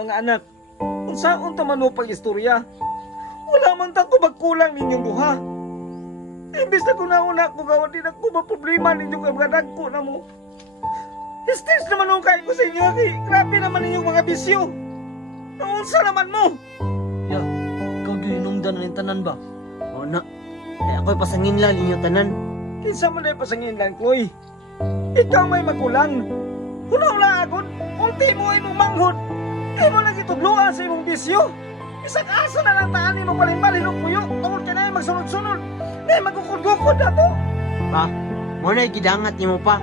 Mga anak, kung saan taman mo pag-istorya, wala man ta ko magkulang ninyong duha. Imbis na kuna-una ko gawa din ako maproblema ninyong kabadag ko na mo. Stage naman nung kain ko sa inyo, kay grabe naman ninyong mga bisyo. Naunsa naman mo? Ya, ikaw di inungdan ng tanan ba? O na, kaya ako'y pasangin lang ninyo tanan. Kinsa man ay pasangin lang, Chloe. Ikaw may magulang. Huna-huna agad, ulti mo ay mong manghod. Kaya mo lang itudluan sa imong bisyo. Isang asa na lang taan mo palimbalin ng puyo. Tungkol ka na ay magsunod-sunod. Ay magkukod-gukod na to. Pa, mo na gidangat niyo mo pa.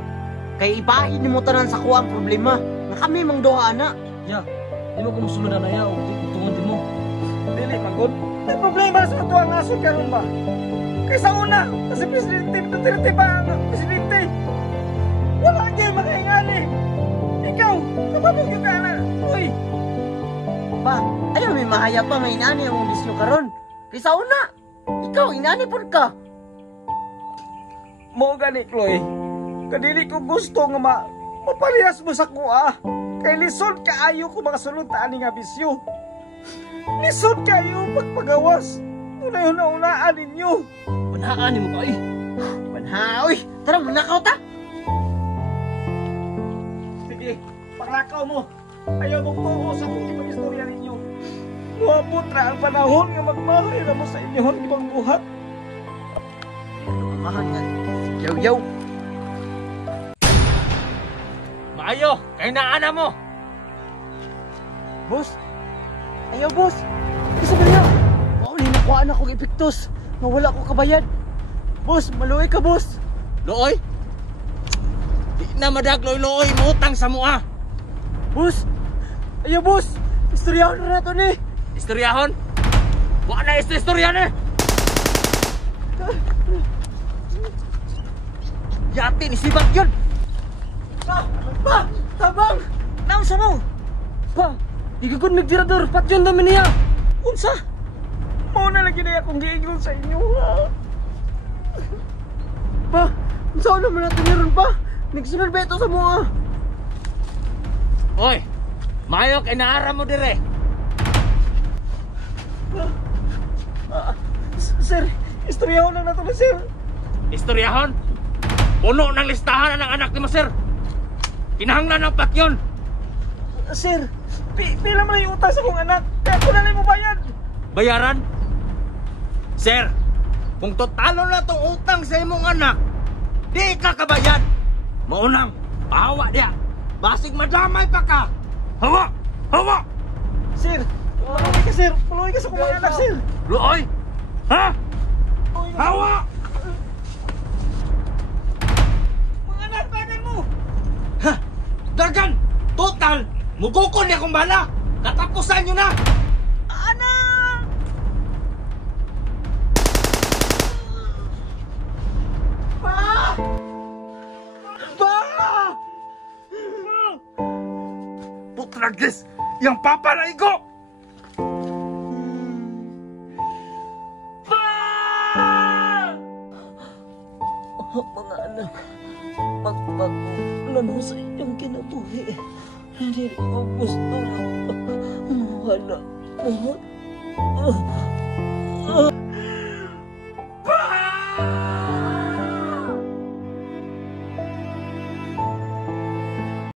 Kay ipahin ni mo tanan sa kuwang problema. Nga kami mang duha ana. Ya, di mo kumusunod na ya o tungod mo. Dili magod. May problema sa ito ang nasod karon ba? Kaysa una, kasi presidente, Duterte pa ang presidente. Wala kayo makaingani. Ikaw, kapatid ka na. Uy! Pa, ayaw may mahaya pa nga inani ang bisyo karon. Kaysa una, ikaw inani pud ka. Mo gani, Chloe. Kadili ko gusto nga maparehas mo sa kuha. Kay lisod kaayo ko makasulod ta ani nga bisyo. Lisod kayo pagpagawas. Unay-unaan ninyo. Manhaan ni mo ka, Manhaoy! Tara, manakaw ta! Sige, paglakaw mo. Ayaw mong tuho sa kung ibang istorya ninyo. Muabot na ang panahon nga magmahay na mo sa inyong ibang buhat. Mahal nga. Yaw-yaw! Maayo! Kay naana mo! Boss! Ayaw, boss! Isa ba niya? Wow, ninakuhaan akong epektos. Nawala ko kabayad. Boss, maluoy ka, boss! Looy! Di na madagloy looy, mutang sa mua! Boss! Ayaw, boss! Istoryahon na nato ni! Istoryahon? Wa na istorya ni! Yati ni sibat yun! Pa! Pa! Tabang! Nausa mo! Pa! Igagod migdirador! Pat yun namin niya! Unsa? Mao na lagi na akong giingon sa inyo. Ha? Pa! Saan naman natin meron pa? Nagsunod ba ito sa mga? Hoy! Maayo kay naara mo dire! Sir, istoryahon lang nato na, sir. Istoryahon? Puno ng listahan ng anak ni mo, sir! Kinahanglan ng pakyon! Sir, pila man yung utang sa kong anak. Kaya ko na lang mo bayad. Bayaran? Sir, kung totalo na tong utang sa imong anak, di ka kabayad. Maunang, pahawa diya. Basig madamay pa ka. Hawa! Hawa! Sir, paluwi ka, sir. Paluwi ka sa kong mga anak, sir. Luoy! Ha? Hawa! Mga anak, tagan mo. Ha? Dagan! Total! Mugukon niya kung bala! Katapusan nyo na! Anak! Pa! Pa! Putragis! Yang papa na igo! Mga anak, magpakulan mo sa inyong kinabuhi. Hindi ko gusto mawala mo.